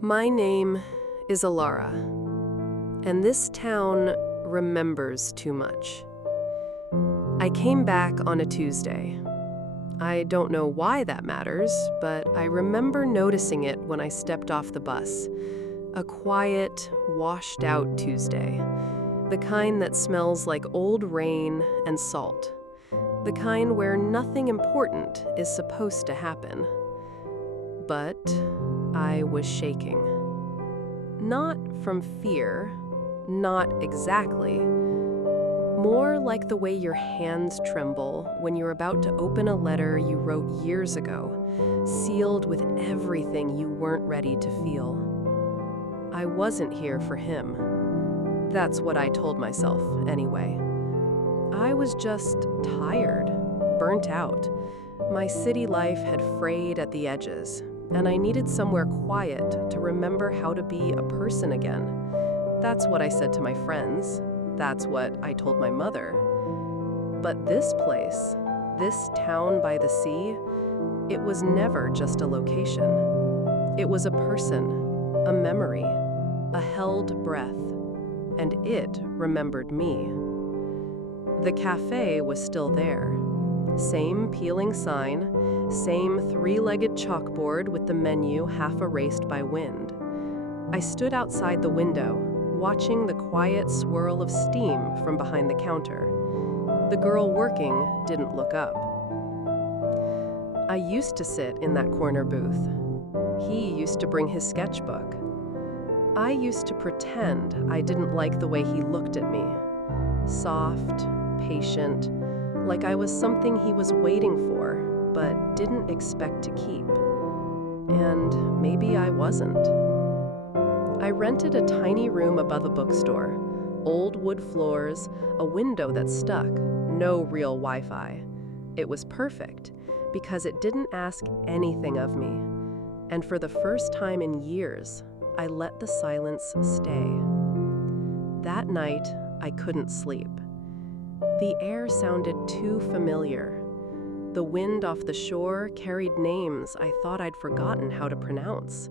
My name is Alara, and this town remembers too much. I came back on a Tuesday. I don't know why that matters, but I remember noticing it when I stepped off the bus. A quiet, washed-out Tuesday. The kind that smells like old rain and salt. The kind where nothing important is supposed to happen. But I was shaking. Not from fear, not exactly. More like the way your hands tremble when you're about to open a letter you wrote years ago, sealed with everything you weren't ready to feel. I wasn't here for him. That's what I told myself, anyway. I was just tired, burnt out. My city life had frayed at the edges, and I needed somewhere quiet to remember how to be a person again. That's what I said to my friends. That's what I told my mother. But this place, this town by the sea, it was never just a location. It was a person, a memory, a held breath, and it remembered me. The cafe was still there. Same peeling sign, same three-legged chalkboard with the menu half erased by wind. I stood outside the window, watching the quiet swirl of steam from behind the counter. The girl working didn't look up. I used to sit in that corner booth. He used to bring his sketchbook. I used to pretend I didn't like the way he looked at me. Soft, patient, like I was something he was waiting for, but didn't expect to keep. And maybe I wasn't. I rented a tiny room above a bookstore, old wood floors, a window that stuck, no real Wi-Fi. It was perfect because it didn't ask anything of me. And for the first time in years, I let the silence stay. That night, I couldn't sleep. The air sounded too familiar. The wind off the shore carried names I thought I'd forgotten how to pronounce.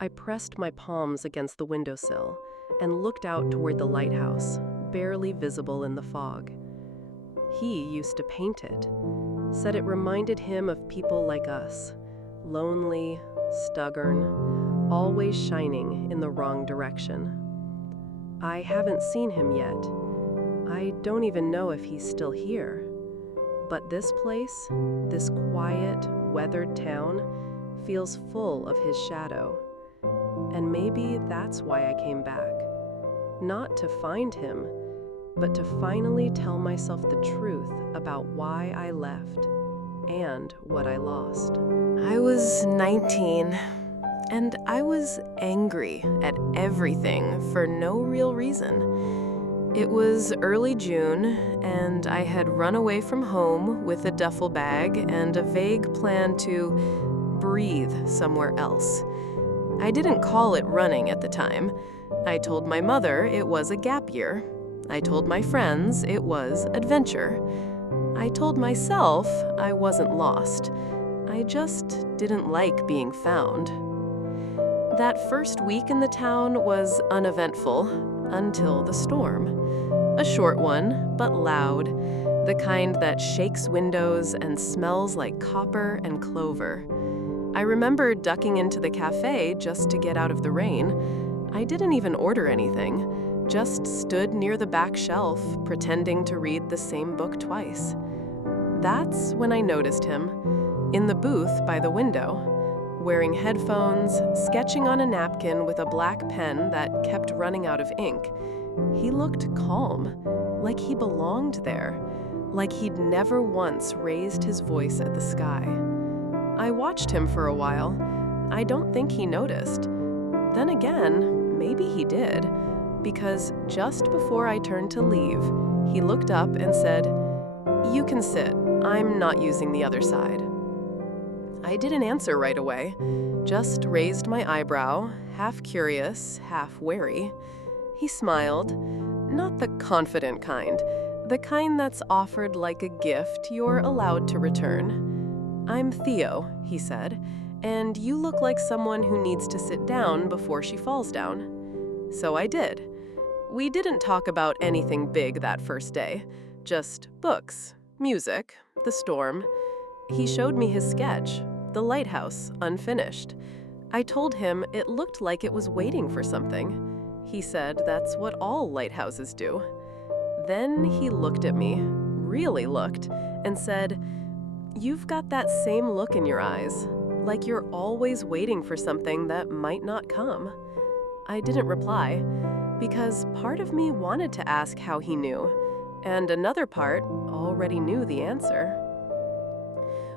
I pressed my palms against the windowsill and looked out toward the lighthouse, barely visible in the fog. He used to paint it, said it reminded him of people like us, lonely, stubborn, always shining in the wrong direction. I haven't seen him yet. I don't even know if he's still here. But this place, this quiet, weathered town, feels full of his shadow. And maybe that's why I came back. Not to find him, but to finally tell myself the truth about why I left and what I lost. I was 19, and I was angry at everything for no real reason. It was early June, and I had run away from home with a duffel bag and a vague plan to breathe somewhere else. I didn't call it running at the time. I told my mother it was a gap year. I told my friends it was adventure. I told myself I wasn't lost. I just didn't like being found. That first week in the town was uneventful until the storm. A short one, but loud, the kind that shakes windows and smells like copper and clover. I remember ducking into the cafe just to get out of the rain. I didn't even order anything, just stood near the back shelf, pretending to read the same book twice. That's when I noticed him, in the booth by the window, wearing headphones, sketching on a napkin with a black pen that kept running out of ink. He looked calm, like he belonged there, like he'd never once raised his voice at the sky. I watched him for a while. I don't think he noticed. Then again, maybe he did, because just before I turned to leave, he looked up and said, "You can sit. I'm not using the other side." I didn't answer right away, just raised my eyebrow, half curious, half wary. He smiled, not the confident kind, the kind that's offered like a gift you're allowed to return. "I'm Theo," he said, "and you look like someone who needs to sit down before she falls down." So I did. We didn't talk about anything big that first day, just books, music, the storm. He showed me his sketch, the lighthouse, unfinished. I told him it looked like it was waiting for something. He said that's what all lighthouses do. Then he looked at me, really looked, and said, "You've got that same look in your eyes, like you're always waiting for something that might not come." I didn't reply, because part of me wanted to ask how he knew, and another part already knew the answer.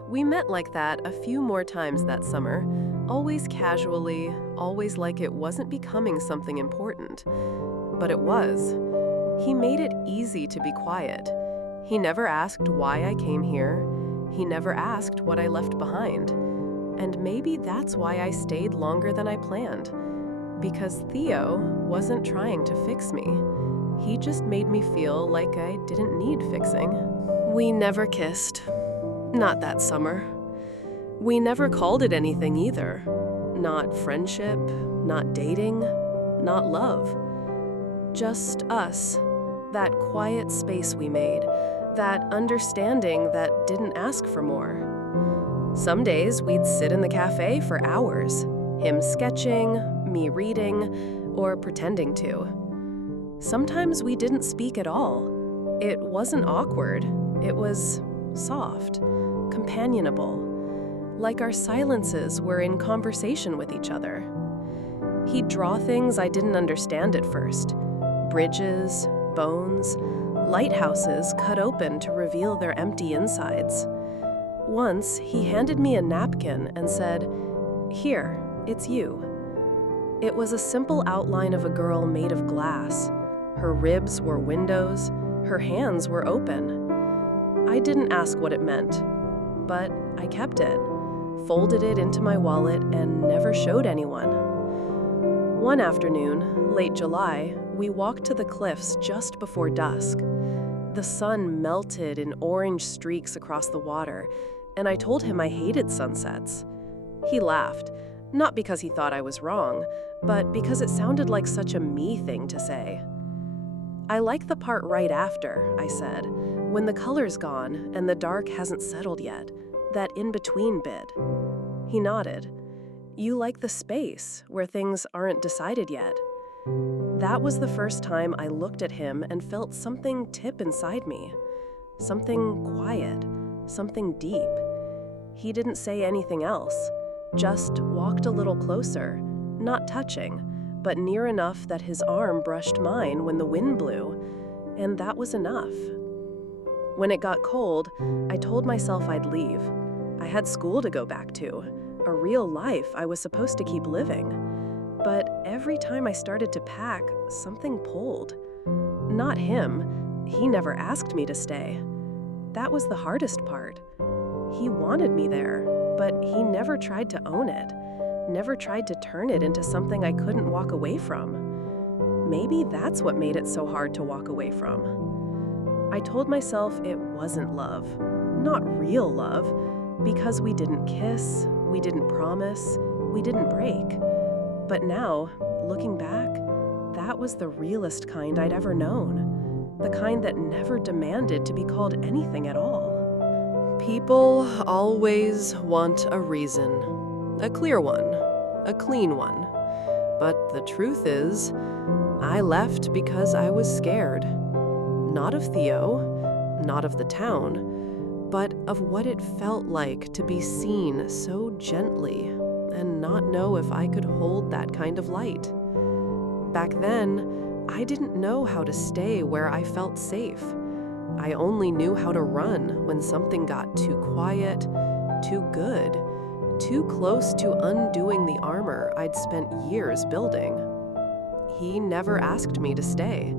We met like that a few more times that summer, always casually, always like it wasn't becoming something important. But it was. He made it easy to be quiet. He never asked why I came here. He never asked what I left behind. And maybe that's why I stayed longer than I planned. Because Theo wasn't trying to fix me. He just made me feel like I didn't need fixing. We never kissed. Not that summer. We never called it anything either. Not friendship, not dating, not love. Just us. That quiet space we made. That understanding that didn't ask for more. Some days we'd sit in the cafe for hours. Him sketching, me reading, or pretending to. Sometimes we didn't speak at all. It wasn't awkward. It was soft, companionable, like our silences were in conversation with each other. He'd draw things I didn't understand at first. Bridges, bones, lighthouses cut open to reveal their empty insides. Once, he handed me a napkin and said, "Here, it's you." It was a simple outline of a girl made of glass. Her ribs were windows, her hands were open. I didn't ask what it meant, but I kept it, folded it into my wallet, and never showed anyone. One afternoon, late July, we walked to the cliffs just before dusk. The sun melted in orange streaks across the water, and I told him I hated sunsets. He laughed, not because he thought I was wrong, but because it sounded like such a me thing to say. "I like the part right after," I said, "when the color's gone and the dark hasn't settled yet, that in-between bit." He nodded. "You like the space, where things aren't decided yet." That was the first time I looked at him and felt something tip inside me. Something quiet, something deep. He didn't say anything else, just walked a little closer, not touching, but near enough that his arm brushed mine when the wind blew, and that was enough. When it got cold, I told myself I'd leave. I had school to go back to, a real life I was supposed to keep living. But every time I started to pack, something pulled. Not him. He never asked me to stay. That was the hardest part. He wanted me there, but he never tried to own it, never tried to turn it into something I couldn't walk away from. Maybe that's what made it so hard to walk away from. I told myself it wasn't love, not real love, because we didn't kiss, we didn't promise, we didn't break. But now, looking back, that was the realest kind I'd ever known, the kind that never demanded to be called anything at all. People always want a reason, a clear one, a clean one. But the truth is, I left because I was scared. Not of Theo, not of the town, but of what it felt like to be seen so gently and not know if I could hold that kind of light. Back then, I didn't know how to stay where I felt safe. I only knew how to run when something got too quiet, too good, too close to undoing the armor I'd spent years building. He never asked me to stay,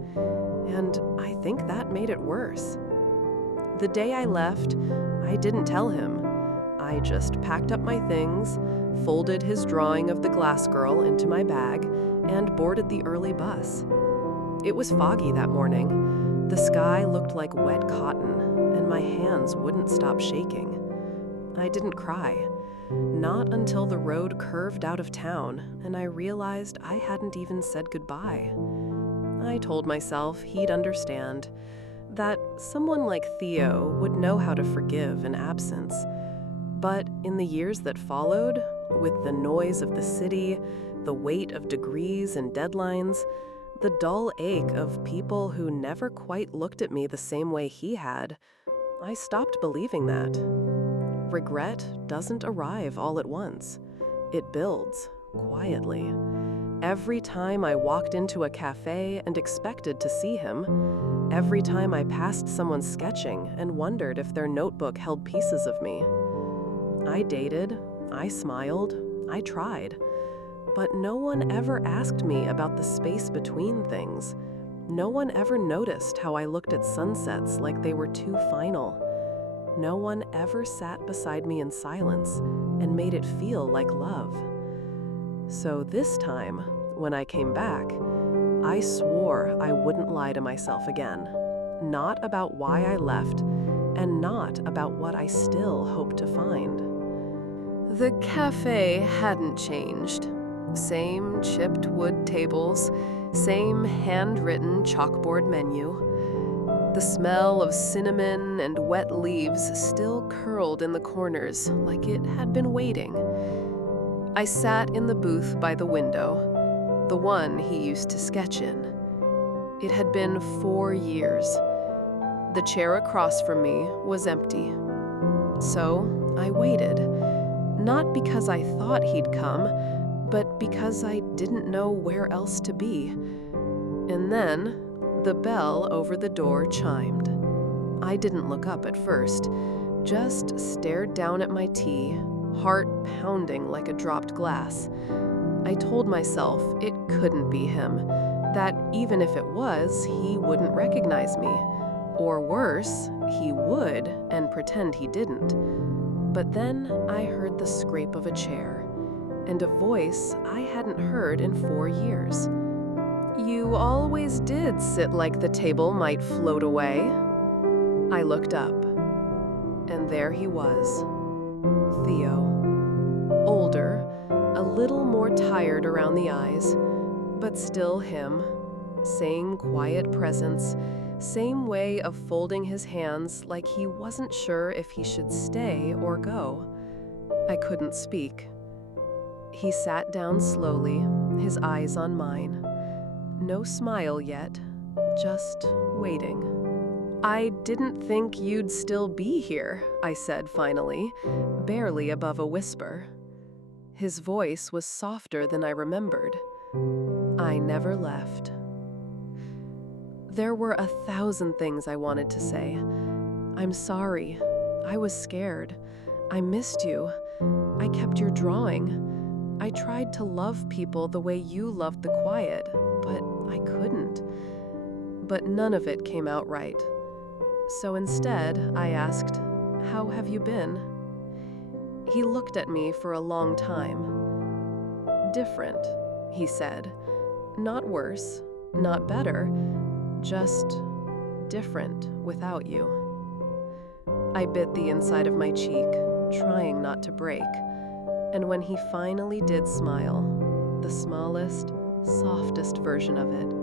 and I think that made it worse. The day I left, I didn't tell him. I just packed up my things, folded his drawing of the glass girl into my bag, and boarded the early bus. It was foggy that morning. The sky looked like wet cotton, and my hands wouldn't stop shaking. I didn't cry. Not until the road curved out of town and I realized I hadn't even said goodbye. I told myself he'd understand, that someone like Theo would know how to forgive an absence. But in the years that followed, with the noise of the city, the weight of degrees and deadlines, the dull ache of people who never quite looked at me the same way he had, I stopped believing that. Regret doesn't arrive all at once. It builds, quietly. Every time I walked into a cafe and expected to see him, every time I passed someone sketching and wondered if their notebook held pieces of me. I dated, I smiled, I tried, but no one ever asked me about the space between things. No one ever noticed how I looked at sunsets like they were too final. No one ever sat beside me in silence and made it feel like love. So this time, when I came back, I swore I wouldn't lie to myself again. Not about why I left, and not about what I still hope to find. The cafe hadn't changed. Same chipped wood tables, same handwritten chalkboard menu. The smell of cinnamon and wet leaves still curled in the corners like it had been waiting. I sat in the booth by the window, the one he used to sketch in. It had been 4 years. The chair across from me was empty. So I waited, not because I thought he'd come, but because I didn't know where else to be. And then the bell over the door chimed. I didn't look up at first, just stared down at my tea, heart pounding like a dropped glass. I told myself it couldn't be him, that even if it was, he wouldn't recognize me. Or worse, he would and pretend he didn't. But then I heard the scrape of a chair, and a voice I hadn't heard in 4 years. "You always did sit like the table might float away." I looked up, and there he was, Theo. Older, a little more tired around the eyes, but still him. Same quiet presence, same way of folding his hands like he wasn't sure if he should stay or go. I couldn't speak. He sat down slowly, his eyes on mine. No smile yet, just waiting. "I didn't think you'd still be here," I said finally, barely above a whisper. His voice was softer than I remembered. "I never left." There were 1,000 things I wanted to say. "I'm sorry. I was scared. I missed you. I kept your drawing. I tried to love people the way you loved the quiet, but I couldn't." But none of it came out right. So instead, I asked, "How have you been?" He looked at me for a long time. "Different," he said. "Not worse, not better, just different without you." I bit the inside of my cheek, trying not to break. And when he finally did smile, the smallest, softest version of it,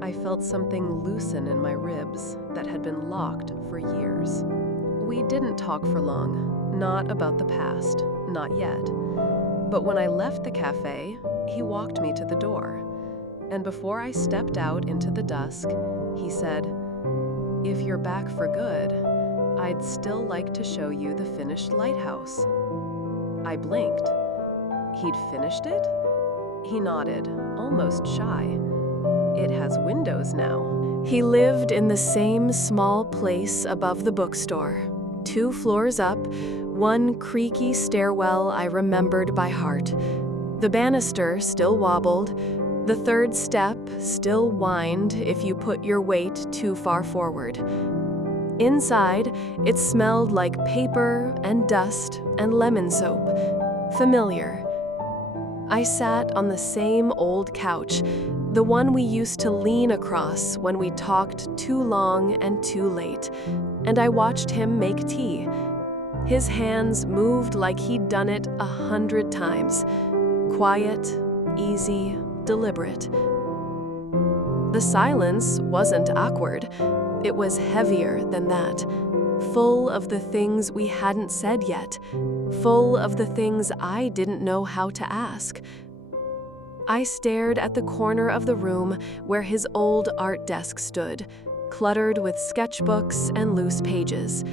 I felt something loosen in my ribs that had been locked for years. We didn't talk for long, not about the past, not yet. But when I left the cafe, he walked me to the door. And before I stepped out into the dusk, he said, "If you're back for good, I'd still like to show you the finished lighthouse." I blinked. He'd finished it? He nodded, almost shy. "It has windows now." He lived in the same small place above the bookstore, 2 floors up, one creaky stairwell I remembered by heart. The banister still wobbled, the 3rd step still whined if you put your weight too far forward. Inside, it smelled like paper and dust and lemon soap. Familiar. I sat on the same old couch, the one we used to lean across when we talked too long and too late, and I watched him make tea. His hands moved like he'd done it 100 times. Quiet, easy, deliberate. The silence wasn't awkward. It was heavier than that. Full of the things we hadn't said yet. Full of the things I didn't know how to ask. I stared at the corner of the room where his old art desk stood, cluttered with sketchbooks and loose pages.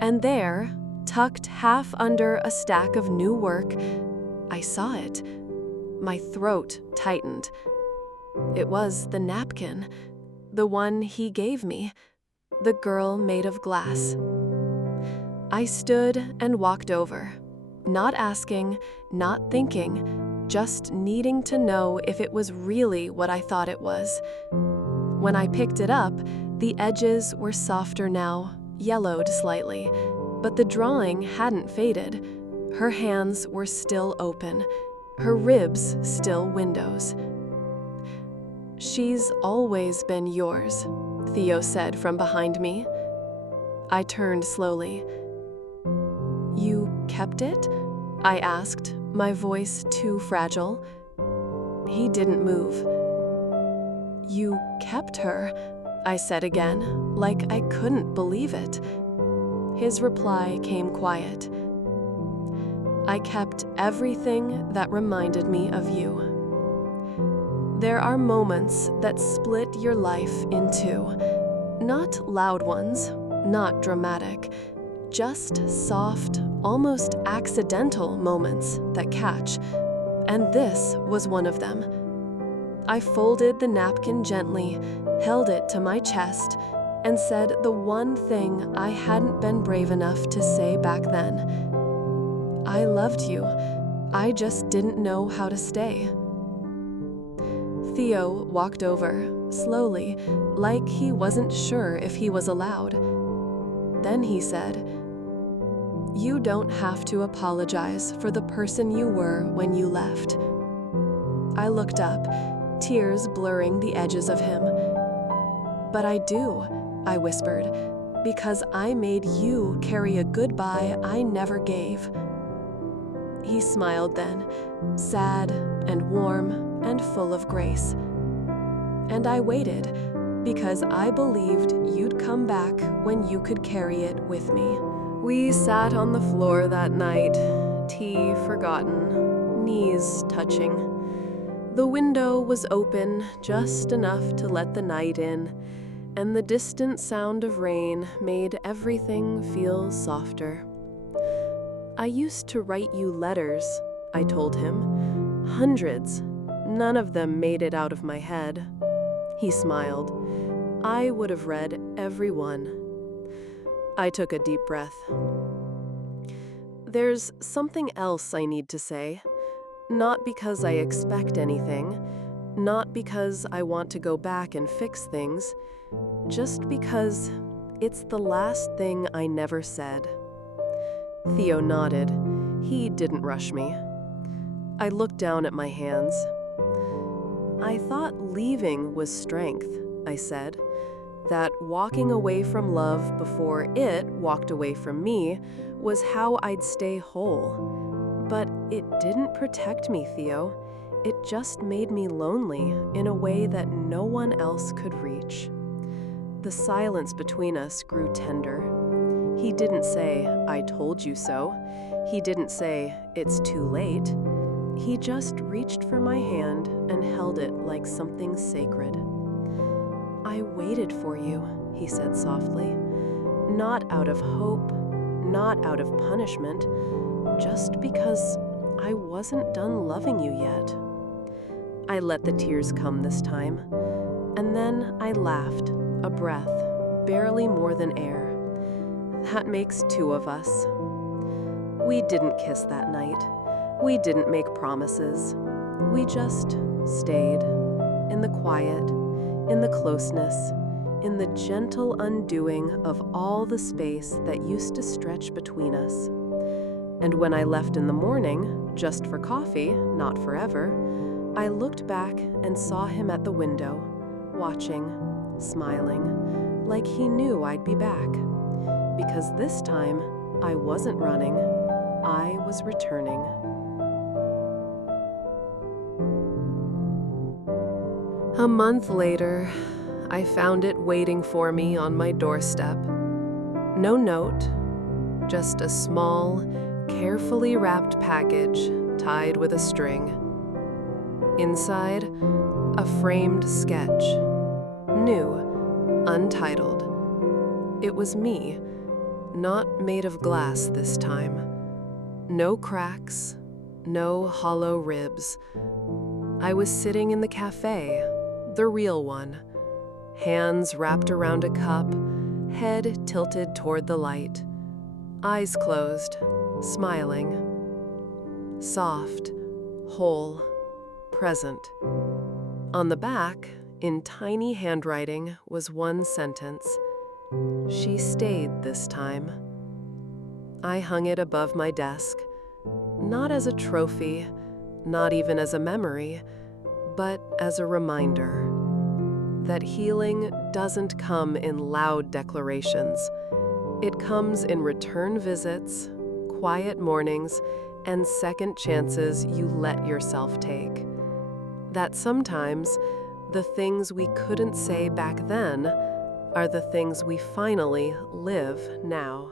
And there, tucked half under a stack of new work, I saw it. My throat tightened. It was the napkin, the one he gave me, the girl made of glass. I stood and walked over, not asking, not thinking, just needing to know if it was really what I thought it was. When I picked it up, the edges were softer now, yellowed slightly, but the drawing hadn't faded. Her hands were still open, her ribs still windows. "She's always been yours," Theo said from behind me. I turned slowly. "You kept it?" I asked, my voice too fragile. He didn't move. "You kept her," I said again, like I couldn't believe it. His reply came quiet. "I kept everything that reminded me of you." There are moments that split your life in two. Not loud ones, not dramatic, just soft, almost accidental moments that catch. And this was one of them. I folded the napkin gently, held it to my chest, and said the one thing I hadn't been brave enough to say back then. "I loved you. I just didn't know how to stay." Theo walked over, slowly, like he wasn't sure if he was allowed. Then he said, "You don't have to apologize for the person you were when you left." I looked up, tears blurring the edges of him. "But I do," I whispered, "because I made you carry a goodbye I never gave." He smiled then, sad and warm and full of grace. And I waited, because I believed you'd come back when you could carry it with me. We sat on the floor that night, tea forgotten, knees touching. The window was open just enough to let the night in, and the distant sound of rain made everything feel softer. "I used to write you letters," I told him. "Hundreds. None of them made it out of my head." He smiled. "I would have read every one." I took a deep breath. "There's something else I need to say. Not because I expect anything, not because I want to go back and fix things, just because it's the last thing I never said." Theo nodded. He didn't rush me. I looked down at my hands. "I thought leaving was strength," I said. "That walking away from love before it walked away from me was how I'd stay whole. But it didn't protect me, Theo. It just made me lonely in a way that no one else could reach." The silence between us grew tender. He didn't say, "I told you so." He didn't say, "It's too late." He just reached for my hand and held it like something sacred. "I waited for you," he said softly. "Not out of hope, not out of punishment, just because I wasn't done loving you yet." I let the tears come this time, and then I laughed, a breath, barely more than air. "That makes two of us." We didn't kiss that night. We didn't make promises. We just stayed, in the quiet, in the closeness, in the gentle undoing of all the space that used to stretch between us. And when I left in the morning, just for coffee, not forever, I looked back and saw him at the window, watching, smiling, like he knew I'd be back. Because this time, I wasn't running, I was returning. A month later, I found it waiting for me on my doorstep. No note, just a small, carefully wrapped package tied with a string. Inside, a framed sketch. New, untitled. It was me, not made of glass this time. No cracks, no hollow ribs. I was sitting in the cafe, the real one, hands wrapped around a cup, head tilted toward the light, eyes closed, smiling. Soft, whole, present. On the back, in tiny handwriting, was one sentence. She stayed this time. I hung it above my desk, not as a trophy, not even as a memory, but as a reminder that healing doesn't come in loud declarations. It comes in return visits, quiet mornings, and second chances you let yourself take. That sometimes the things we couldn't say back then are the things we finally live now.